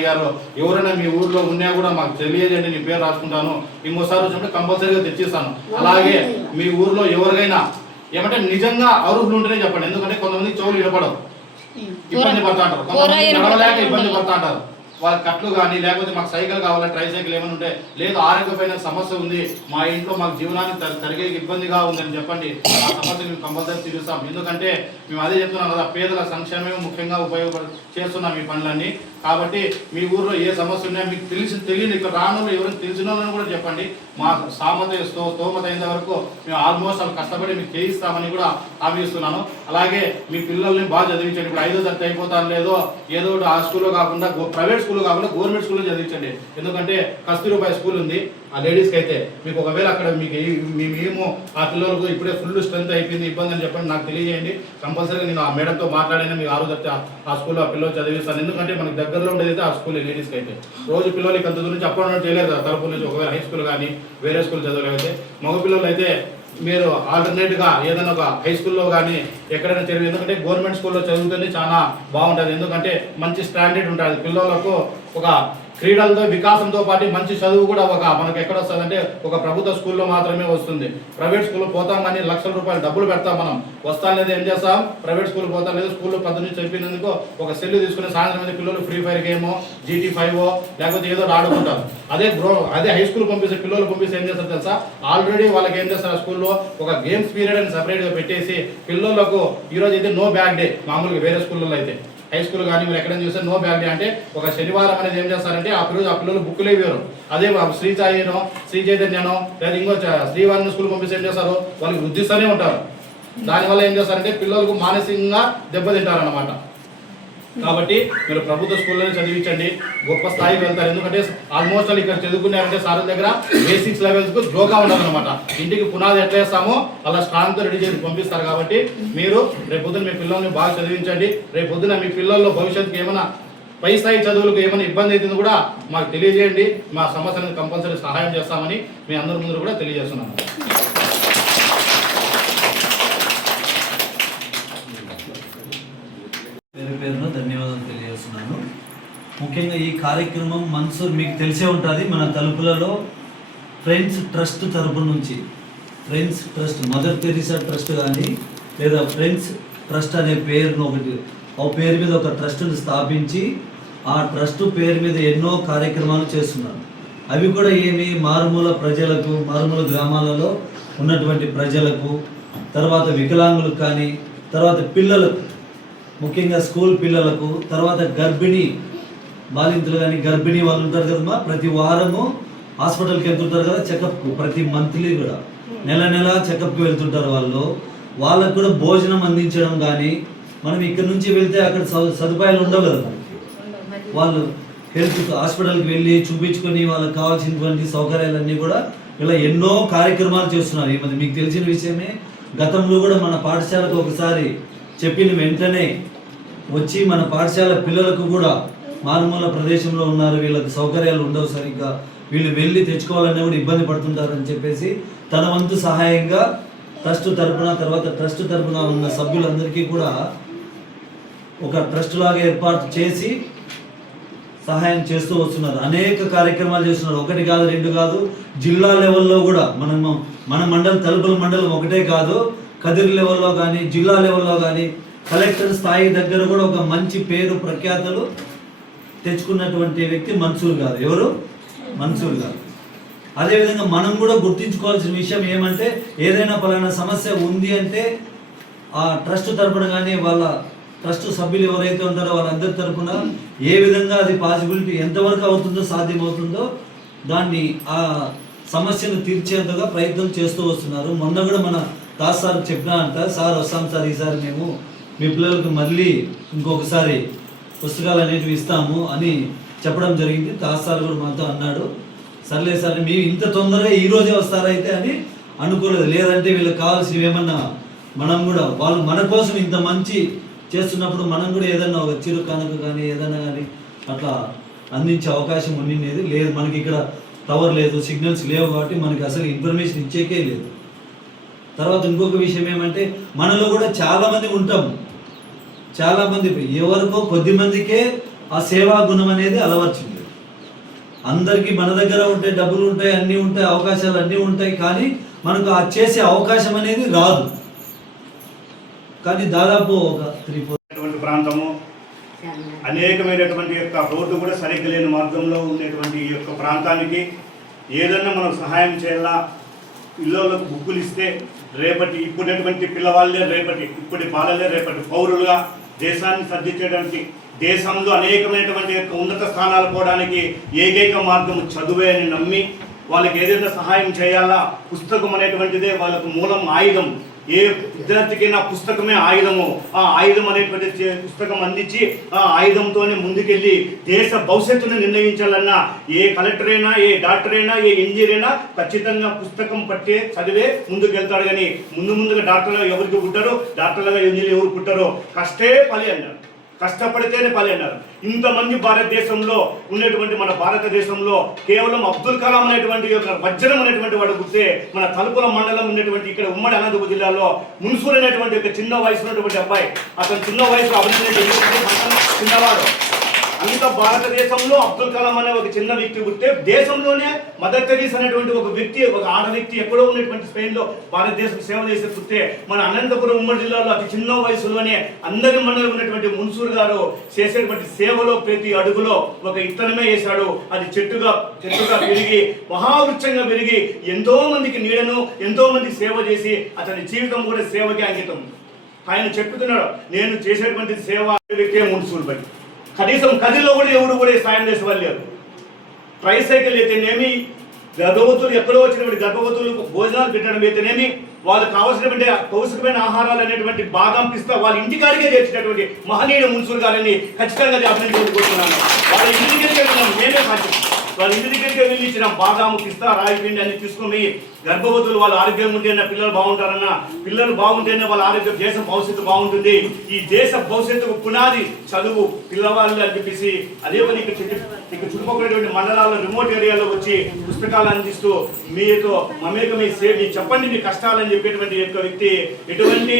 అడిగారు. ఎవరైనా మీ ఊర్లో ఉన్నా కూడా మాకు తెలియజేయండి, నీ పేరు రాసుకుంటాను, ఇంకోసారి వచ్చినప్పుడు కంపల్సరీగా తెచ్చిస్తాను. అలాగే మీ ఊర్లో ఎవరికైనా ఏమంటే నిజంగా అర్హులు ఉంటేనే చెప్పండి. ఎందుకంటే కొంతమంది చెవులు వినపడవు, ఇబ్బంది పడతా అంటారు, కొంతమంది నడవలేక ఇబ్బంది పడతా అంటారు. వాళ్ళ కట్లు కానీ లేకపోతే మాకు సైకిల్ కావాలి, ట్రై సైకిల్ ఏమైనా ఉంటే, లేదు ఆరోగ్యమైన సమస్య ఉంది, మా ఇంట్లో మాకు జీవనానికి జరిగే ఇబ్బందిగా ఉందని చెప్పండి. ఆ సమస్య మేము కంపల్సరీ తీరుస్తాం. ఎందుకంటే మేము అదే చెప్తున్నాం కదా, పేదల సంక్షేమమే ముఖ్యంగా చేస్తున్నాం ఈ పనులన్నీ. కాబట్టి మీ ఊర్లో ఏ సమస్య ఉన్నా మీకు తెలియని ఇక్కడ రానులు ఎవరైనా తెలిసిన వాళ్ళని కూడా చెప్పండి. మా స్తోమత అయిన వరకు మేము ఆల్మోస్ట్ వాళ్ళు కష్టపడి మీకు చేయిస్తామని కూడా హామీ ఇస్తున్నాను. అలాగే మీ పిల్లల్ని బాగా చదివించండి. ఇప్పుడు 5వ తరగతి అయిపోతాను లేదో ఏదో ఆ స్కూల్లో కాకుండా ప్రైవేట్ స్కూల్లో కాకుండా గవర్నమెంట్ స్కూల్లో చదివించండి. ఎందుకంటే కస్తూరిబాయి స్కూల్ ఉంది ఆ లేడీస్కి అయితే, మీకు ఒకవేళ అక్కడ మీకు మేము ఆ పిల్లలకు ఇప్పుడే ఫుల్ స్ట్రెంత్ అయిపోయింది ఇబ్బంది అని చెప్పండి, నాకు తెలియజేయండి. కంపల్సరీగా నేను ఆ మేడంతో మాట్లాడినా మీకు 6వ తరగతి ఆ స్కూల్లో ఆ పిల్లలు చదివిస్తాను. ఎందుకంటే మనకి దగ్గరలో ఉండేది అయితే ఆ స్కూల్ లేడీస్కి అయితే. రోజు పిల్లలకి అంత దూరం నుంచి అప్పుడు చేయలేరు కదా తరపు నుంచి, ఒకవేళ హై స్కూల్ కానీ వేరే స్కూల్ చదవలేకపోతే. మగపిల్లలు అయితే మీరు ఆల్టర్నేట్గా ఏదైనా ఒక హై స్కూల్లో కానీ ఎక్కడైనా చదివి, ఎందుకంటే గవర్నమెంట్ స్కూల్లో చదువుతుంది చాలా బాగుంటుంది. ఎందుకంటే మంచి స్టాండర్డ్ ఉంటుంది పిల్లలకు. ఒక క్రీడలతో వికాసంతో పాటు మంచి చదువు కూడా మనకు ఎక్కడ వస్తుందంటే ఒక ప్రభుత్వ స్కూల్లో మాత్రమే వస్తుంది. ప్రైవేట్ స్కూల్లో పోతాం కానీ లక్షల రూపాయలు డబ్బులు పెడతాం మనం, వస్తాం లేదా ఏం చేస్తాం, ప్రైవేట్ స్కూల్ పోతాం లేదా స్కూల్లో 10 నుంచి చదివినందుకు ఒక సెల్ తీసుకుని సాయంత్రం మీద పిల్లలు ఫ్రీ ఫైర్ గేమో GT5 లేకపోతే ఏదో ఆడుకుంటారు. అదే హై స్కూల్ పంపిస్తే పిల్లలు పంపిస్తే ఏం చేస్తారు తెలుసా, ఆల్రెడీ వాళ్ళకి ఏం చేస్తారు స్కూల్లో ఒక గేమ్స్ పీరియడ్ అని సపరేట్గా పెట్టేసి పిల్లలకు ఈరోజు అయితే నో బ్యాగ్ డే, మామూలుగా వేరే స్కూల్లో అయితే హై స్కూల్ కానీ మీరు ఎక్కడైనా చూస్తే నో బ్యాగ్ డే అంటే ఒక శనివారం అనేది ఏం చేస్తారంటే ఆ పిల్లలు బుక్కులు ఇవ్వరు. అదే శ్రీ సాయినో శ్రీ చైతన్యనో లేదా ఇంకో శ్రీవారిని స్కూల్ పంపిస్తే ఏం చేస్తారు, వాళ్ళకి వృద్ధిస్తూనే ఉంటారు. దానివల్ల ఏం చేస్తారంటే పిల్లలకు మానసికంగా దెబ్బతింటారు అన్నమాట. కాబట్టి మీరు ప్రభుత్వ స్కూల్లోనే చదివించండి, గొప్ప స్థాయికి వెళ్తారు. ఎందుకంటే ఆల్మోస్ట్ వాళ్ళు ఇక్కడ చదువుకున్నారంటే సార్ దగ్గర బేసిక్స్ లెవెల్స్కు జోగా ఉండాలన్నమాట. ఇంటికి పునాది ఎట్లా వేస్తామో అలా స్ట్రాంగ్తో రెడీ చేసి పంపిస్తారు. కాబట్టి మీరు రేపొద్దున మీ పిల్లల్ని బాగా చదివించండి. రేపొద్దున మీ పిల్లల్లో భవిష్యత్తుకి ఏమైనా పై స్థాయి చదువులకు ఏమైనా ఇబ్బంది అవుతుందో కూడా మాకు తెలియజేయండి. మా సమస్యలను కంపల్సరీ సహాయం చేస్తామని మీ అందరి ముందు కూడా తెలియజేస్తున్నాను. పేరున ధన్యవాదాలు తెలియజేస్తున్నాను. ముఖ్యంగా ఈ కార్యక్రమం మన్సూర్ మీకు తెలిసే ఉంటుంది, మన తలుపులలో ఫ్రెండ్స్ ట్రస్ట్ తరపు నుంచి, friends trust mother Teresa trust కానీ లేదా ఫ్రెండ్స్ ట్రస్ట్ అనే పేరును ఒకటి ఆ పేరు మీద ఒక ట్రస్ట్ను స్థాపించి ఆ ట్రస్ట్ పేరు మీద ఎన్నో కార్యక్రమాలు చేస్తున్నారు. అవి కూడా ఏమి మారుమూల ప్రజలకు, మారుమూల గ్రామాలలో ఉన్నటువంటి ప్రజలకు, తర్వాత వికలాంగులకు కానీ, తర్వాత పిల్లలకు, ముఖ్యంగా స్కూల్ పిల్లలకు, తర్వాత గర్భిణీ బాలింతలు కానీ గర్భిణీ వాళ్ళు ఉంటారు కదమ్మా, ప్రతి వారము హాస్పిటల్కి వెళ్తుంటారు కదా చెకప్కు, ప్రతి మంత్లీ కూడా నెల చెకప్కి వెళ్తుంటారు వాళ్ళు. వాళ్ళకు కూడా భోజనం అందించడం కానీ, మనం ఇక్కడ నుంచి వెళ్తే అక్కడ సదుపాయాలు ఉండవు కదా మనకి, వాళ్ళు హెల్త్ హాస్పిటల్కి వెళ్ళి చూపించుకొని వాళ్ళకి కావాల్సినటువంటి సౌకర్యాలన్నీ కూడా ఇలా ఎన్నో కార్యక్రమాలు చేస్తున్నారు. ఈ మధ్య మీకు తెలిసిన విషయమే, గతంలో కూడా మన పాఠశాలకు ఒకసారి చెప్పిన వెంటనే వచ్చి మన పాఠశాల పిల్లలకు కూడా మారుమూల ప్రదేశంలో ఉన్నారు, వీళ్ళకి సౌకర్యాలు ఉండవు సరిగ్గా, వీళ్ళు వెళ్ళి తెచ్చుకోవాలన్నా కూడా ఇబ్బంది పడుతుంటారని చెప్పేసి తన వంతు సహాయంగా ట్రస్ట్ తరపున, తర్వాత ట్రస్ట్ తరపున ఉన్న సభ్యులందరికీ కూడా ఒక ట్రస్ట్ లాగా ఏర్పాటు చేసి సహాయం చేస్తూ వస్తున్నారు. అనేక కార్యక్రమాలు చేస్తున్నారు. 1 కాదు 2 కాదు, జిల్లా లెవెల్లో కూడా మన మండలం తలుపుల మండలం ఒకటే కాదు, కదిరి లెవెల్లో కానీ జిల్లా లెవెల్లో కానీ కలెక్టర్ స్థాయి దగ్గర కూడా ఒక మంచి పేరు ప్రఖ్యాతలు తెచ్చుకున్నటువంటి వ్యక్తి మన్సూర్ గారు. ఎవరు? మన్సూర్ గారు. అదేవిధంగా మనం కూడా గుర్తించుకోవాల్సిన విషయం ఏమంటే, ఏదైనా పలానా సమస్య ఉంది అంటే ఆ ట్రస్ట్ తరపున కానీ వాళ్ళ ట్రస్ట్ సభ్యులు ఎవరైతే ఉంటారో వాళ్ళందరి తరపున ఏ విధంగా అది పాసిబిలిటీ ఎంతవరకు అవుతుందో, సాధ్యమవుతుందో దాన్ని ఆ సమస్యను తీర్చేంతగా ప్రయత్నం చేస్తూ వస్తున్నారు. మొన్న కూడా మన దాస్ సార్ చెప్పినా అంట, సార్ వస్తాం సార్ ఈసారి మేము మీ పిల్లలకు మళ్ళీ ఇంకొకసారి పుస్తకాలు అనేటివి ఇస్తాము అని చెప్పడం జరిగింది. దాస్ సార్ కూడా మాతో అన్నాడు, సర్లే సార్ మీరు ఇంత తొందరగా ఈరోజే వస్తారైతే అని అనుకోలేదు. లేదంటే వీళ్ళకి కావాల్సినవి ఏమన్నా మనం కూడా వాళ్ళు మన కోసం ఇంత మంచి చేస్తున్నప్పుడు మనం కూడా ఏదన్నా ఒక చిరు కనుక కానీ ఏదైనా కానీ అట్లా అందించే అవకాశం ఉండింది. లేదు, మనకి ఇక్కడ టవర్ లేదు, సిగ్నల్స్ లేవు, కాబట్టి మనకి అసలు ఇన్ఫర్మేషన్ ఇచ్చేకే లేదు. తర్వాత ఇంకొక విషయం ఏమంటే, మనలో కూడా చాలామంది ఉంటాం, చాలామంది ఎవరికో కొద్ది మందికే ఆ సేవా గుణం అనేది అలవర్చింది. అందరికీ మన దగ్గర ఉంటే డబ్బులు ఉంటాయి, అన్నీ ఉంటాయి, అవకాశాలు అన్నీ ఉంటాయి, కానీ మనకు ఆ చేసే అవకాశం అనేది రాదు. కానీ దాదాపు ఒక 3-4 ప్రాంతము అనేకమైనటువంటి యొక్క రోడ్డు కూడా సరిగ్గా లేని మార్గంలో ఉండేటువంటి ఈ యొక్క ప్రాంతానికి ఏదన్నా మనం సహాయం చేయాలా, పిల్లలకు బుక్కులు ఇస్తే రేపటి ఇప్పుడటువంటి పిల్లవాళ్ళే రేపటి ఇప్పటి బాలలే రేపటి పౌరులుగా దేశాన్ని సర్దించేటువంటి, దేశంలో అనేకమైనటువంటి యొక్క ఉన్నత స్థానాలు పోవడానికి ఏకైక మార్గం చదువే అని నమ్మి వాళ్ళకి ఏదైనా సహాయం చేయాలా, పుస్తకం అనేటువంటిదే వాళ్ళకు మూలం ఆయుధం. ఏ విద్యార్థికైనా పుస్తకమే ఆయుధము. ఆ ఆయుధం అనేటువంటి పుస్తకం అందించి ఆ ఆయుధంతోనే ముందుకెళ్ళి దేశ భవిష్యత్తును నిర్ణయించాలన్నా ఏ కలెక్టర్ అయినా, ఏ డాక్టర్ అయినా, ఏ ఇంజనీర్ అయినా ఖచ్చితంగా పుస్తకం పట్టే చదివే ముందుకెళ్తాడు. కానీ ముందుగా డాక్టర్లుగా ఎవరికి పుట్టారో, డాక్టర్లుగా ఇంజనీర్ ఎవరు పుట్టారో కష్టే ఫలి అన్నారు, కష్టపడితేనే ఫలి అన్నారు. ఇంతమంది భారతదేశంలో ఉన్నటువంటి మన భారతదేశంలో కేవలం అబ్దుల్ కలాం అనేటువంటి ఒక వజ్రం అనేటువంటి వాడు పుట్టే మన తలుపుల మండలం ఉన్నటువంటి ఇక్కడ ఉమ్మడి అనంతపురం జిల్లాలో మున్సూర్ అనేటువంటి ఒక చిన్న వయసు ఉన్నటువంటి అబ్బాయి, అతను చిన్న వయసు అభినందన చిన్నవాడు. అంత భారతదేశంలో అబ్దుల్ కలాం అనే ఒక చిన్న వ్యక్తి పుట్టే దేశంలోనే మదర్ తెరీసా అనేటువంటి ఒక వ్యక్తి, ఒక ఆడ వ్యక్తి ఎక్కడో ఉన్నటువంటి స్పెయిన్లో భారతదేశం సేవ చేసే పుట్టే మన అనంతపురం ఉమ్మడి జిల్లాలో అతి చిన్న వయసులోనే అందరి మండలం ఉన్నటువంటి మున్సూర్ గారు చేసేటువంటి సేవలో ప్రతి అడుగులో ఒక ఇత్తనమే వేశాడు. అది చెట్టుగా పెరిగి మహావృక్షంగా పెరిగి ఎంతో మందికి నీడను, ఎంతో మందికి సేవ చేసి అతని జీవితం కూడా సేవకి అంకితం. ఆయన చెప్తున్నాడు, నేను చేసేటువంటి సేవ వ్యక్తే మున్సూర్ బట్టి కనీసం కదిలో కూడా ఎవరు కూడా సాయం చేసే వాళ్ళు లేరు. ట్రైసైకిల్ అయితేనేమి, గర్భవతులు ఎక్కడో వచ్చినటువంటి గర్భవతులకు భోజనాలు పెట్టడం అయితేనేమి, వాళ్ళకి కావాల్సినటువంటి పౌష్టికమైన ఆహారాలు అనేటువంటి బాదం పిస్తా వాళ్ళ ఇంటికాడికే చేర్చినటువంటి మహనీయుడు మున్సూర్ గారిని ఖచ్చితంగా అభినందించుకుంటున్నాను. వాళ్ళ ఇంటికే మేమే సాధ్యం. వాళ్ళ ఇంటి దగ్గరికి వెళ్ళి ఇచ్చిన బాదాము, పిస్తా, రాయి పిండి అని తీసుకుని గర్భవతులు వాళ్ళ ఆరోగ్యం ఉంటేనే పిల్లలు బాగుంటారన్నా, పిల్లలు బాగుంటేనే వాళ్ళ ఆరోగ్యం, దేశ భవిష్యత్తు బాగుంటుంది. ఈ దేశ భవిష్యత్తుకు పునాది చదువు పిల్లవాళ్ళు అని చెప్పేసి అదే పని ఇక్కడ చుట్టుపక్కలటువంటి మండలాల్లో రిమోట్ ఏరియాలో వచ్చి పుస్తకాలు అందిస్తూ మీతో మమేకమై మీ చెప్పండి మీ కష్టాలని చెప్పేటువంటి యొక్క వ్యక్తి ఎటువంటి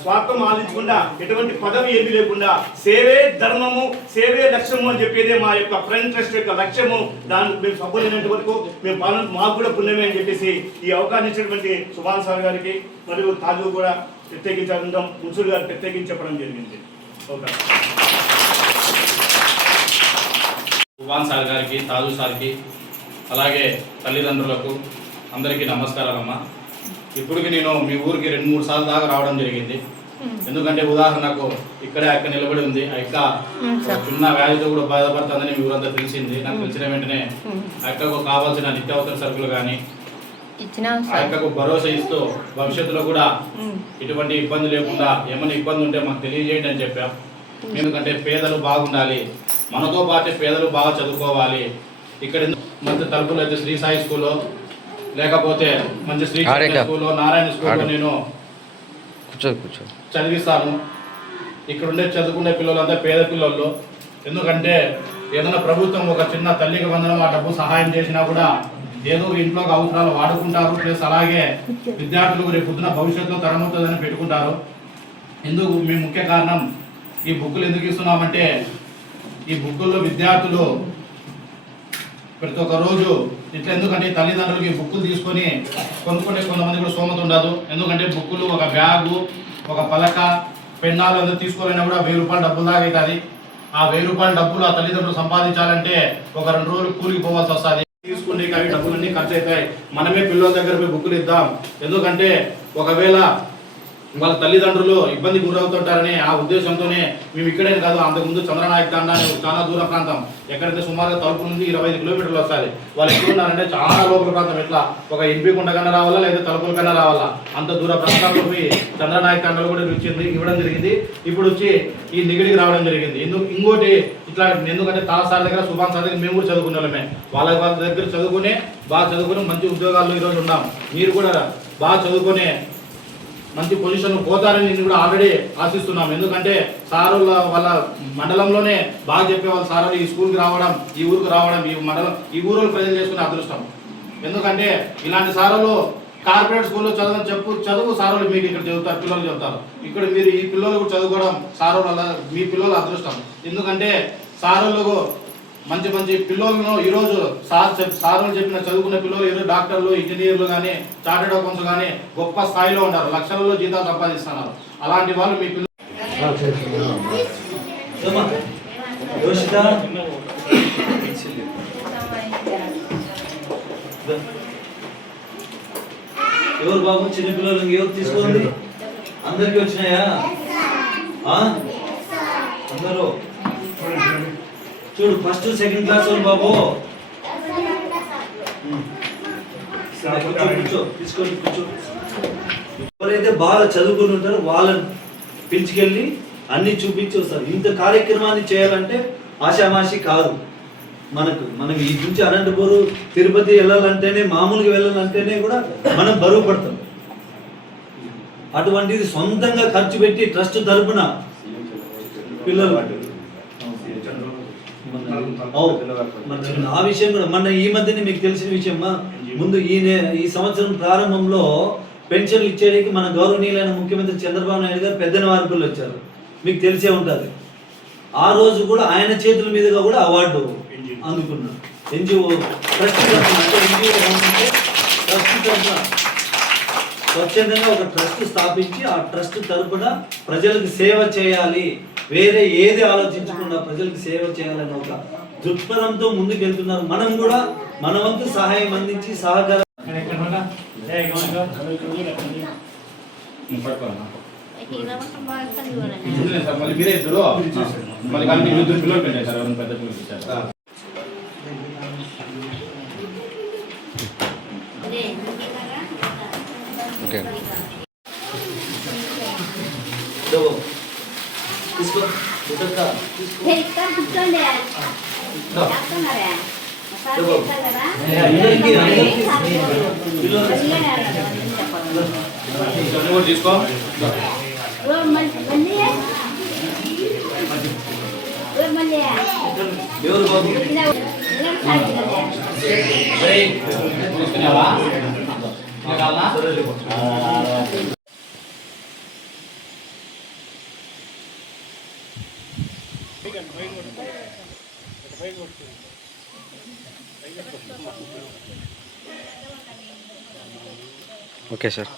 స్వార్థం ఆలోచించకుండా, ఎటువంటి పదవి ఏమీ లేకుండా సేవే ధర్మము, సేవే లక్ష్యము అని చెప్పేదే మా యొక్క ఫ్రెండ్ ట్రస్ట్ యొక్క లక్ష్యము. దానికి మేము సపోర్ట్ వరకు మేము మాకు కూడా పుణ్యమే అని చెప్పేసి ఈ అవకాశం ఇచ్చినటువంటి సుభాన్ సార్ గారికి మరియు తాజు కూడా ప్రత్యేకించడం, మున్సూర్ గారు ప్రత్యేకించి చెప్పడం జరిగింది. సుభాన్ సార్ గారికి, తాజు సార్కి, అలాగే తల్లిదండ్రులకు అందరికీ నమస్కారాలమ్మా. ఇప్పటికి నేను మీ ఊరికి 2-3 సార్లు దాకా రావడం జరిగింది. ఎందుకంటే ఉదాహరణకు ఇక్కడే అక్క నిలబడి ఉంది, అక్క చిన్న వ్యాధితో కూడా బాధపడుతుందని మీ ఊరంతా తెలిసింది. నాకు తెలిసిన వెంటనే అక్కకు కావాల్సిన నిత్యావసర సరుకులు కానీ అక్కకు భరోసా ఇస్తూ భవిష్యత్తులో కూడా ఎటువంటి ఇబ్బంది లేకుండా ఏమైనా ఇబ్బంది ఉంటే మాకు తెలియజేయండి అని చెప్పాం. ఎందుకంటే పేదలు బాగుండాలి, మనతో పాటు పేదలు బాగా చదువుకోవాలి. ఇక్కడ మంచి తలుపులు అయితే శ్రీ సాయి స్కూల్లో, లేకపోతే మంచి శ్రీ స్కూల్లో, నారాయణ స్కూల్లో నేను చదివిస్తాను. ఇక్కడ ఉండే చదువుకునే పిల్లలంతా పేద పిల్లలు. ఎందుకంటే ఏదైనా ప్రభుత్వం ఒక చిన్న తల్లికి వందనం ఆ డబ్బు సహాయం చేసినా కూడా ఏదో ఇంట్లో అవసరాలు వాడుకుంటారు. ప్లస్ అలాగే విద్యార్థులకు రేపు పొద్దున భవిష్యత్తులో తరమవుతుందని పెట్టుకుంటారు. ఎందుకు మీ ముఖ్య కారణం ఈ బుక్కులు ఎందుకు ఇస్తున్నామంటే, ఈ బుక్కుల్లో విద్యార్థులు ప్రతి ఒక్క రోజు ఇట్లా, ఎందుకంటే తల్లిదండ్రులకి బుక్కులు తీసుకొని కొనుక్కుంటే కొంతమంది కూడా స్తోమత ఉండదు. ఎందుకంటే బుక్కులు, ఒక బ్యాగు, ఒక పలక, పెన్నాలు అందరూ తీసుకోవాలన్నా కూడా 1000 రూపాయలు డబ్బులు దాకా అవుతుంది. ఆ 1000 రూపాయల డబ్బులు ఆ తల్లిదండ్రులు సంపాదించాలంటే ఒక 2 రోజులు కూలికి పోవాల్సి వస్తుంది. తీసుకుంటే అవి డబ్బులన్నీ ఖర్చు అవుతాయి. మనమే పిల్లల దగ్గర పోయి బుక్కులు ఇద్దాం. ఎందుకంటే ఒకవేళ వాళ్ళ తల్లిదండ్రులు ఇబ్బంది గురవుతుంటారని ఆ ఉద్దేశంతోనే మేము ఇక్కడే కాదు, అంతకుముందు చంద్రనాయక్ తండా అనే చాలా దూర ప్రాంతం, ఎక్కడైతే సుమారుగా తలుపు నుండి 25 కిలోమీటర్లు వస్తుంది. వాళ్ళు ఎక్కడ ఉన్నారంటే చాలా లోపల ప్రాంతం, ఎట్లా ఒక ఎంపీకుంట కన్నా రావాలా లేదా తలుపుల కన్నా రావాలా, అంత దూర ప్రాంతాల్లో పోయి చంద్రనాయక్ తండాలు కూడా ఇవ్వడం జరిగింది. ఇప్పుడు వచ్చి ఈ నిగిడికి రావడం జరిగింది. ఇంకోటి ఇట్లా, ఎందుకంటే సార్ దగ్గర, సుభాన్ సార్ దగ్గర మేము కూడా చదువుకునే వాళ్ళమే. వాళ్ళ దగ్గర బాగా చదువుకుని మంచి ఉద్యోగాల్లో ఈరోజు ఉన్నాం. మీరు కూడా బాగా చదువుకునే మంచి పొజిషన్ పోతారని నేను కూడా ఆల్రెడీ ఆశిస్తున్నాం. ఎందుకంటే సారుల వాళ్ళ మండలంలోనే బాగా చెప్పేవాళ్ళు సారులు ఈ స్కూల్కి రావడం, ఈ ఊరికి రావడం, ఈ మండలం, ఈ ఊరు ప్రజలు చేసుకునే అదృష్టం. ఎందుకంటే ఇలాంటి సారులు కార్పొరేట్ స్కూల్లో చదువు సారులు మీకు ఇక్కడ చదువుతారు, పిల్లలు చెబుతారు. ఇక్కడ మీరు ఈ పిల్లలు కూడా చదువుకోవడం సారులు మీ పిల్లల అదృష్టం. ఎందుకంటే సారులకు మంచి మంచి పిల్లలను ఈరోజు సారులు చెప్పిన చదువుకున్న పిల్లలు ఈరోజు డాక్టర్లు ఇంజనీర్లు కానీ చార్టెడ్ అకౌంట్స్ కానీ గొప్ప స్థాయిలో ఉన్నారు, లక్షలలో జీతాలు సంపాదిస్తున్నారు. అలాంటి వాళ్ళు మీ పిల్లలు ఎవరు బాబు చిన్నపిల్లలు ఎవరు తీసుకోండి? అందరికి వచ్చినాయా? అందరూ చూడు, ఫస్ట్ సెకండ్ క్లాస్ వాళ్ళు బాబు కూర్చో, తీసుకోండి, కూర్చో. ఎవరైతే బాగా చదువుకుని ఉంటారో వాళ్ళని పిలుచుకెళ్ళి అన్ని చూపించి వస్తారు. ఇంత కార్యక్రమాన్ని చేయాలంటే ఆషామాషి కాదు. మనకి ఈ నుంచి అనంతపూర్ తిరుపతి వెళ్ళాలంటేనే, మామూలుగా వెళ్ళాలంటేనే కూడా మనం బరువు పడతాం. అటువంటిది సొంతంగా ఖర్చు పెట్టి ట్రస్ట్ తరపున పిల్లలు ఆ విషయం కూడా మన ఈ మధ్యనే మీకు తెలిసిన విషయమా, ముందు ఈ సంవత్సరం ప్రారంభంలో పెన్షన్లు ఇచ్చేటికి మన గౌరవనీయులైన ముఖ్యమంత్రి చంద్రబాబు నాయుడు గారు పెద్ద వార్పులు వచ్చారు, మీకు తెలిసే ఉంటుంది. ఆ రోజు కూడా ఆయన చేతుల మీదుగా కూడా అవార్డు అందుకున్నారు. ఎన్జిఓ ట్రస్ట్ తరఫున స్వచ్ఛందంగా ఒక ట్రస్ట్ స్థాపించి ఆ ట్రస్ట్ తరపున ప్రజలకు సేవ చేయాలి, వేరే ఏది ఆలోచించకుండా ప్రజలకు సేవ చేయాలని ఒక దృక్పథంతో ముందుకు వెళ్తున్నారు. మనం కూడా మన వంతు సహాయం అందించి సహకారం మళ్ళీ మీరే ఇద్దరు మళ్ళీ కానీ ఇద్దరు పిల్లలు పెట్టారు సార్, ఎవరైనా పెద్ద పిల్లలు ఇచ్చారు. తీసుకో తీసుకో ఎవరు బాబు ఓకే సార్.